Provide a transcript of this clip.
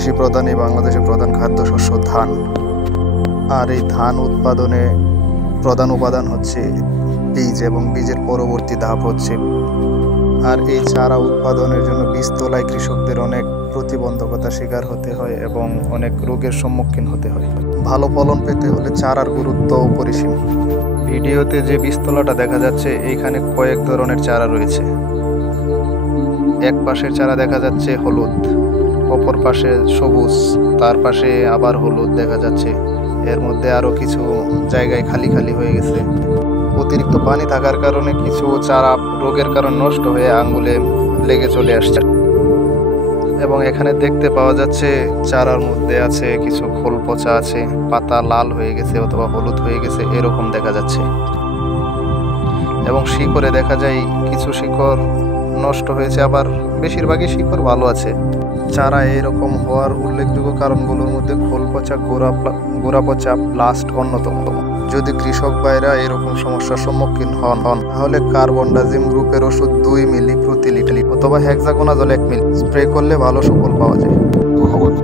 কৃষি প্রধান এই বাংলাদেশের প্রধান খাদ্যশস্য ধান। আর এই ধান উৎপাদনে প্রধান উপাদান হচ্ছে বীজ এবং বীজের পরবর্তী ধাপ হচ্ছে। আর এই চারা উৎপাদনের জন্য বীজতলায় কৃষকদের অনেক প্রতিবন্ধকতার শিকার হতে হয় এবং অনেক রোগের সম্মুখীন হতে হয়। ভালো ফলন পেতে হলে চারার গুরুত্ব অপরিসীম। ভিডিওতে যে বীজতলাটা দেখা যাচ্ছে এইখানে কয়েক ধরনের চারা রয়েছে। এক পাশের চারা দেখা যাচ্ছে হলুদ, অপর পাশে সবুজ, তার পাশে আবার হলুদ দেখা যাচ্ছে। এর মধ্যে আরো কিছু জায়গায় খালি খালি হয়ে গেছে। অতিরিক্ত পানি থাকার কারণে কিছু চারা রোগের কারণে নষ্ট হয়ে আঙ্গুলে লেগে চলে আসছে। এবং এখানে দেখতে পাওয়া যাচ্ছে চারার মধ্যে আছে কিছু খোল পচা আছে, পাতা লাল হয়ে গেছে অথবা হলুদ হয়ে গেছে এরকম দেখা যাচ্ছে। এবং শিকড়ে দেখা যায় কিছু শিকড় নষ্ট হয়েছে, আবার বেশিরভাগই শিকড় ভালো আছে। চারা এরকম হওয়ার উল্লেখযোগ্য কারণগুলোর মধ্যে খোল পচা, গোড়া পচা, ব্লাস্ট অন্যতম। যদি কৃষক ভাইরা এরকম সমস্যার সম্মুখীন হন তাহলে কার্বনডাজিম গ্রুপের ওষুধ 2 মিলি প্রতি লিটার অথবা হেক্সাকোনাজল 1 মিলি স্প্রে করলে ভালো সুফল পাওয়া যায়। ধন্যবাদ।